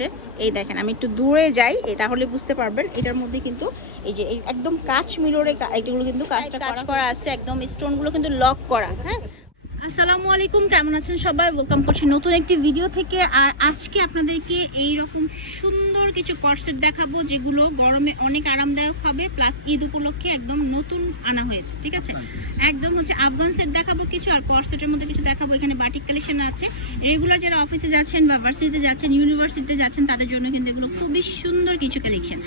আছে। এই দেখেন আমি একটু দূরে যাই তাহলে বুঝতে পারবেন। এটার মধ্যে কিন্তু এই যে একদম কাঁচ মিলরে এগুলো কিন্তু কাজটা কাজ করা আছে একদম স্টোনগুলো কিন্তু লক করা হ্যাঁ? আসসালামু আলাইকুম কেমন আছেন সবাই? ওয়েলকাম করছি নতুন একটি ভিডিও থেকে। আর আজকে আপনাদেরকে এই রকম সুন্দর কিছু কর্সেট দেখাবো যেগুলো গরমে অনেক আরামদায়ক হবে প্লাস ঈদ উপলক্ষে একদম নতুন আনা হয়েছে ঠিক আছে? একদম হচ্ছে আফগান সেট দেখাবো কিছু আর কর্সেটের মধ্যে কিছু দেখাবো। এখানে বাটিক কালেকশন আছে। রেগুলার যারা অফিসে যাচ্ছেন বা ভার্সিটিতে যাচ্ছেন ইউনিভার্সিটিতে যাচ্ছেন তাদের জন্য কিন্তু এগুলো খুবই সুন্দর কিছু কালেকশন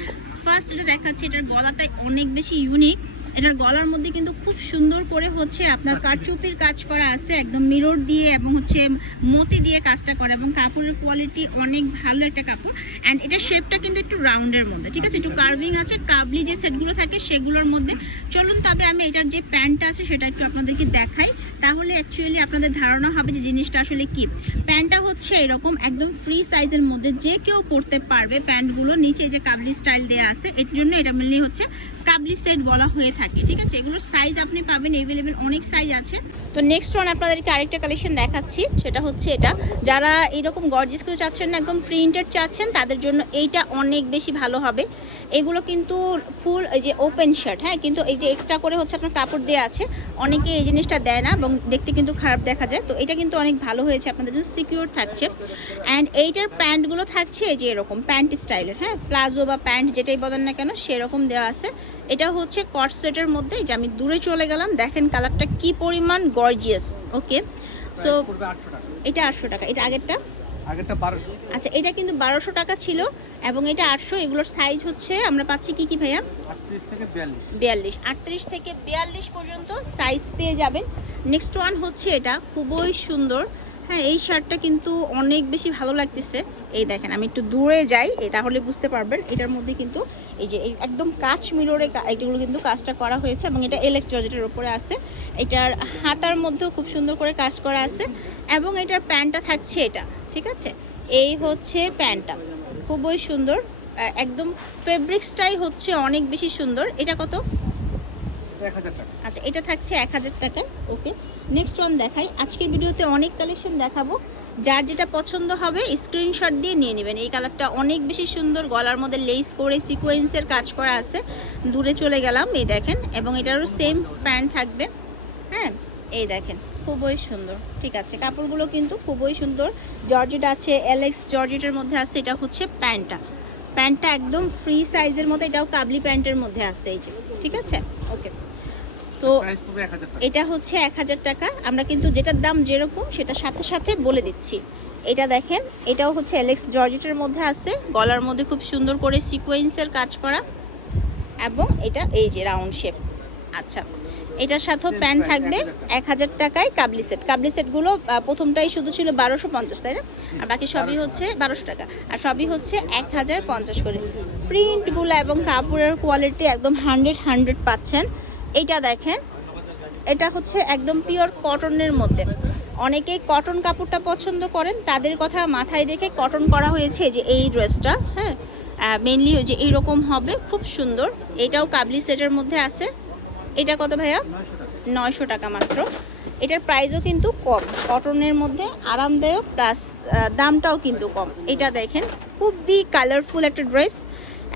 ফার্স্ট এটা দেখাচ্ছে এটার গলাটাই অনেক বেশি ইউনিক এটার গলার মধ্যে কিন্তু খুব সুন্দর করে হচ্ছে আপনার কারচুপির কাজ করা আছে একদম মিরর দিয়ে এবং হচ্ছে মতি দিয়ে কাজটা করা এবং কাপড়ের কোয়ালিটি অনেক ভালো একটা কাপড়। অ্যান্ড এটার শেপটা কিন্তু একটু রাউন্ডের মধ্যে ঠিক আছে? একটু কার্ভিং আছে কাবলি যে সেটগুলো থাকে সেগুলোর মধ্যে। চলুন তবে আমি এটার যে প্যান্টটা আছে সেটা একটু আপনাদেরকে দেখাই। তাহলে অ্যাকচুয়ালি আপনাদের ধারণা হবে যে জিনিসটা আসলে কি। প্যান্টটা হচ্ছে এরকম একদম ফ্রি সাইজের মধ্যে যে কেউ পরতে পারবে প্যান্টগুলো। নিচে যে কাবলি স্টাইল দেওয়া আছে এর জন্য এটা মেনলি হচ্ছে কাবলি সেট বলা হয়ে থাকে। ঠিক আছে? এগুলোর সাইজ আপনি পাবেন এভেলেবেল অনেক সাইজ আছে। তো নেক্সট ওয়ান আপনাদেরকে আরেকটা কালেকশন দেখাচ্ছি, সেটা হচ্ছে এটা। যারা এরকম গর্জিস কিছু চাচ্ছেন না, একদম প্রিন্টেড চাচ্ছেন, তাদের জন্য এইটা অনেক বেশি ভালো হবে। এগুলো কিন্তু ফুল এই যে ওপেন শার্ট হ্যাঁ? কিন্তু এই যে এক্সট্রা করে হচ্ছে আপনার কাপড় দেওয়া আছে, অনেকে এই জিনিসটা দেয় না, এবং দেখতে কিন্তু খারাপ দেখা যায়। তো এটা কিন্তু অনেক ভালো হয়েছে, আপনাদের জন্য সিকিউর থাকছে। অ্যান্ড এইটার প্যান্টগুলো থাকছে এই যে এরকম প্যান্ট স্টাইলের হ্যাঁ? প্লাজো বা প্যান্ট যেটাই বলেন না কেন, সেরকম দেওয়া আছে। এটা হচ্ছে কটসেটের মধ্যে যে আমি দূরে চলে গেলাম দেখেন কালারটা কি পরিমাণ গর্জিয়াস ওকে সো এটা আটশো টাকা এটা আগেরটা? আগেরটা বারোশো। আচ্ছা এটা কিন্তু বারোশো টাকা ছিল এবং এটা আটশো এগুলোর সাইজ হচ্ছে আমরা পাচ্ছি কি কি ভাইয়া? বিয়াল্লিশ। আটত্রিশ থেকে বিয়াল্লিশ পর্যন্ত সাইজ পেয়ে যাবেন। নেক্সট ওয়ান হচ্ছে এটা খুবই সুন্দর হ্যাঁ এই শার্টটা কিন্তু অনেক বেশি ভালো লাগতেছে। এই দেখেন, আমি একটু দূরে যাই তাহলে বুঝতে পারবেন। এটার মধ্যে কিন্তু এই যে একদম কাচ মিররে এগুলো কিন্তু কাজটা করা হয়েছে এবং এটা এলেক্স জর্জেটের উপরে আছে। এটার হাতার মধ্যেও খুব সুন্দর করে কাজ করা আছে এবং এটার প্যান্টটা থাকছে এটা, ঠিক আছে? এই হচ্ছে প্যান্টটা, খুবই সুন্দর। একদম ফেব্রিক্সটাই হচ্ছে অনেক বেশি সুন্দর। এটা কত? আচ্ছা এটা থাকছে এক হাজার টাকা। ওকে নেক্সট ওয়ান দেখাই। আজকের ভিডিওতে অনেক কালেকশন দেখাবো। যার যেটা পছন্দ হবে স্ক্রিনশট দিয়ে নিয়ে নেবেন। এই কালারটা অনেক বেশি সুন্দর, গলার মধ্যে লেস করে সিকোয়েন্সের কাজ করা আছে। দূরে চলে গেলাম, এই দেখেন। এবং এটারও সেম প্যান্ট থাকবে। হ্যাঁ এই দেখেন, খুবই সুন্দর। ঠিক আছে, কাপড়গুলো কিন্তু খুবই সুন্দর। জর্জেট আছে এলেক্স জর্জেটের মধ্যে আছে, এটা হচ্ছে প্যান্টটা প্যান্টটা একদম ফ্রি সাইজের মতো এটাও কাবলি প্যান্টের মধ্যে আছে, এই যে। ঠিক আছে? ওকে। তো এটা হচ্ছে এক হাজার টাকা। আমরা কিন্তু যেটার দাম যেরকম সেটা সাথে সাথে বলে দিচ্ছি। এটা দেখেন এটাও হচ্ছে এলেক্স জর্জেটের মধ্যে আছে। গলার মধ্যে খুব সুন্দর করে সিকোয়েন্সের কাজ করা। এবং এটা এই যে রাউন্ড শেপ আচ্ছা এটার সাথেও প্যান্ট থাকবে এক হাজার টাকায় কাবলি সেট কাবলি সেটগুলো প্রথমটাই শুধু ছিল বারোশো পঞ্চাশ তাই না? আর বাকি সবই হচ্ছে বারোশো টাকা। আর সবই হচ্ছে এক হাজার পঞ্চাশ করে। প্রিন্টগুলো এবং কাপড়ের কোয়ালিটি একদম হান্ড্রেড হান্ড্রেড পাচ্ছেন। এইটা দেখেন। এটা হচ্ছে একদম পিওর কটনের মধ্যে। অনেকেই কটন কাপড়টা পছন্দ করেন, তাদের কথা মাথায় রেখে কটন করা হয়েছে যে এই ড্রেসটা হ্যাঁ? মেনলি যে এইরকম হবে, খুব সুন্দর। এটাও কাবলি সেটের মধ্যে আছে। এটা কত ভাইয়া? নয়শো টাকা মাত্র। এটার প্রাইসও কিন্তু কম। কটনের মধ্যে আরামদায়ক প্লাস দামটাও কিন্তু কম। এটা দেখেন, খুবই কালারফুল একটা ড্রেস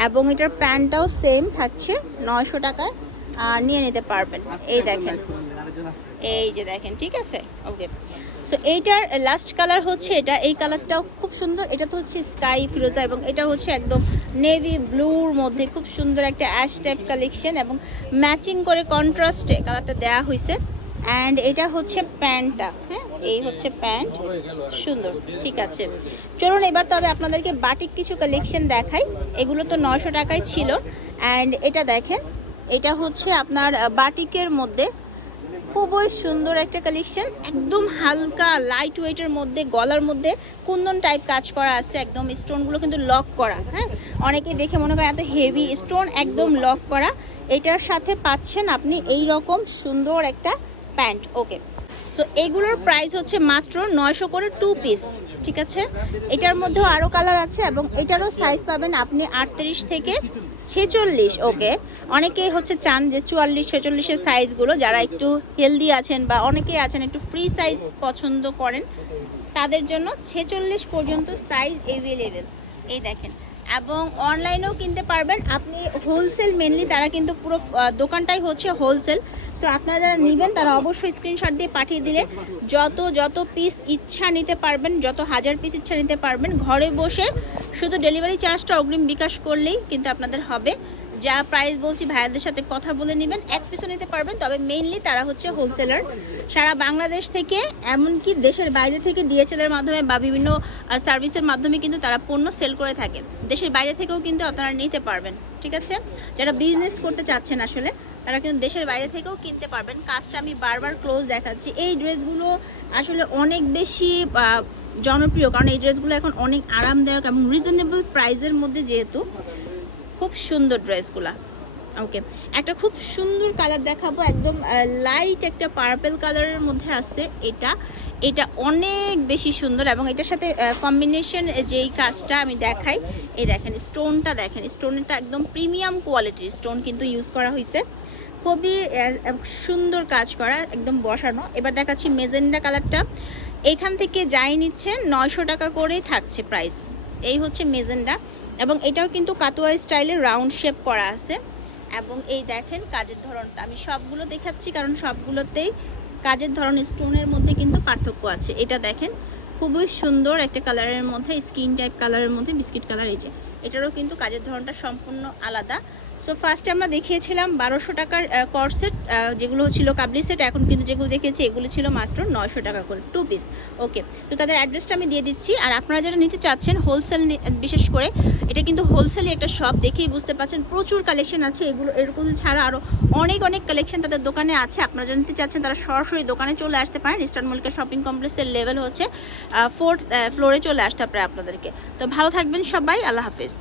এবং এটার প্যান্টটাও সেম থাকছে নয়শো টাকায়। নিয়ে নিতে পারবেন। এই দেখেন। এই যে দেখেন ঠিক আছে? ওকে সো এইটার লাস্ট কালার হচ্ছে এটা। এই কালারটাও খুব সুন্দর। এটা তো হচ্ছে স্কাই ফিরোজা এবং এটা হচ্ছে একদম নেভি ব্লুর মধ্যে খুব সুন্দর একটা অ্যাশ টাইপ কালেকশন এবং ম্যাচিং করে কন্ট্রাস্টে কালারটা দেওয়া হয়েছে অ্যান্ড এটা হচ্ছে প্যান্টটা হ্যাঁ? এই হচ্ছে প্যান্ট। সুন্দর ঠিক আছে। চলুন এবার তবে আপনাদেরকে বাটিক কিছু কালেকশন দেখাই। এগুলো তো নশো টাকায় ছিল। অ্যান্ড এটা দেখেন এটা হচ্ছে আপনার বাটিকের মধ্যে। খুবই সুন্দর একটা কালেকশন একদম হালকা লাইট ওয়েটের মধ্যে, গলার মধ্যে কুন্দন টাইপ কাজ করা আছে। একদম স্টোনগুলো কিন্তু লক করা হ্যাঁ? অনেকে দেখে মনে করেন এত হেভি স্টোন একদম লক করা। এটার সাথে পাচ্ছেন আপনি এই রকম সুন্দর একটা প্যান্ট ওকে তো এইগুলোর প্রাইস হচ্ছে মাত্র নয়শো করে টু পিস ঠিক আছে? এটার মধ্যেও আরও কালার আছে এবং এটারও সাইজ পাবেন আপনি আটত্রিশ থেকে ছেচল্লিশ, ওকে? অনেকেই হচ্ছে চান যে চুয়াল্লিশ, ছেচল্লিশের সাইজগুলো, যারা একটু হেলদি আছেন বা অনেকেই আছেন, একটু ফ্রি সাইজ পছন্দ করেন, তাদের জন্য ছেচল্লিশ পর্যন্ত সাইজ অ্যাভেলেবেল এই দেখেন এবং অনলাইনেও কিনতে পারবেন। আপনি হোলসেল মেনলি তারা কিন্তু পুরো দোকানটাই হচ্ছে হোলসেল সো আপনারা যারা নেবেন, তারা অবশ্যই স্ক্রিনশট দিয়ে পাঠিয়ে দিলে যত যত পিস ইচ্ছা নিতে পারবেন, যত হাজার পিস ইচ্ছা নিতে পারবেন, ঘরে বসে শুধু ডেলিভারি চার্জটা অগ্রিম বিকাশ করলেই কিন্তু আপনাদের হবে। যা প্রাইস বলছি, ভাইয়াদের সাথে কথা বলে নেবেন। এক পিসও নিতে পারবেন, তবে মেইনলি তারা হচ্ছে হোলসেলার সারা বাংলাদেশ থেকে, এমনকি দেশের বাইরে থেকে ডিএচএল এর মাধ্যমে বা বিভিন্ন সার্ভিসের মাধ্যমে কিন্তু তারা পণ্য সেল করে থাকে দেশের বাইরে থেকেও কিন্তু আপনারা নিতে পারবেন, ঠিক আছে? যারা বিজনেস করতে চাচ্ছেন আসলে, তারা কিন্তু দেশের বাইরে থেকেও কিনতে পারবেন। কাজটা আমি বারবার ক্লোজ দেখাচ্ছি। এই ড্রেসগুলো আসলে অনেক বেশি জনপ্রিয়। কারণ এই ড্রেসগুলো এখন অনেক আরামদায়ক এবং রিজনেবল প্রাইসের মধ্যে যেহেতু। খুব সুন্দর ড্রেসগুলা। ওকে একটা খুব সুন্দর কালার দেখাবো, একদম লাইট একটা পার্পেল কালারের মধ্যে আছে এটা। এটা অনেক বেশি সুন্দর এবং এটার সাথে কম্বিনেশন যেই কাজটা আমি দেখাই, এই দেখেন স্টোনটা দেখেন স্টোনটা একদম প্রিমিয়াম কোয়ালিটির স্টোন কিন্তু ইউজ করা হয়েছে খুবই সুন্দর কাজ করা, একদম বসানো। এবার দেখাচ্ছি মেজেন্ডা কালারটা এখান থেকে যাই নিচ্ছে, নয়শো টাকা করেই থাকছে প্রাইস এই হচ্ছে মেজেন্ডা এবং এটাও কিন্তু কাতুয়া স্টাইলে রাউন্ড শেপ করা আছে এবং এই দেখেন কাজের ধরনটা। আমি সবগুলো দেখাচ্ছি কারণ সবগুলোতেই কাজের ধরন স্টোনের মধ্যে কিন্তু পার্থক্য আছে। এটা দেখেন, খুবই সুন্দর একটা কালারের মধ্যে, স্কিন টাইপ কালারের মধ্যে, বিস্কিট কালার, এই যে। এটারও কিন্তু কাজের ধরনটা সম্পূর্ণ আলাদা। সো ফার্স্টে আমরা দেখিয়েছিলাম বারোশো টাকার করসেট যেগুলো ছিল কাবলি সেট এখন কিন্তু যেগুলো দেখেছি এগুলো ছিল মাত্র নয়শো টাকা করে টু পিস ওকে তো তাদের অ্যাড্রেসটা আমি দিয়ে দিচ্ছি। আর আপনারা যারা নিতে চাচ্ছেন হোলসেল বিশেষ করে, এটা কিন্তু হোলসেলে একটা শপ দেখেই বুঝতে পারছেন প্রচুর কালেকশন আছে। এগুলো, এরকম ছাড়া আরও অনেক অনেক কালেকশন তাদের দোকানে আছে। আপনারা যারা নিতে চাচ্ছেন, তারা সরাসরি দোকানে চলে আসতে পারেন। ইস্টার্ন মল্লিকা শপিং কমপ্লেক্সের লেভেল হচ্ছে ফোর্থ ফ্লোরে চলে আসতে পারে আপনাদেরকে। তো ভালো থাকবেন সবাই, আল্লাহ হাফিজ।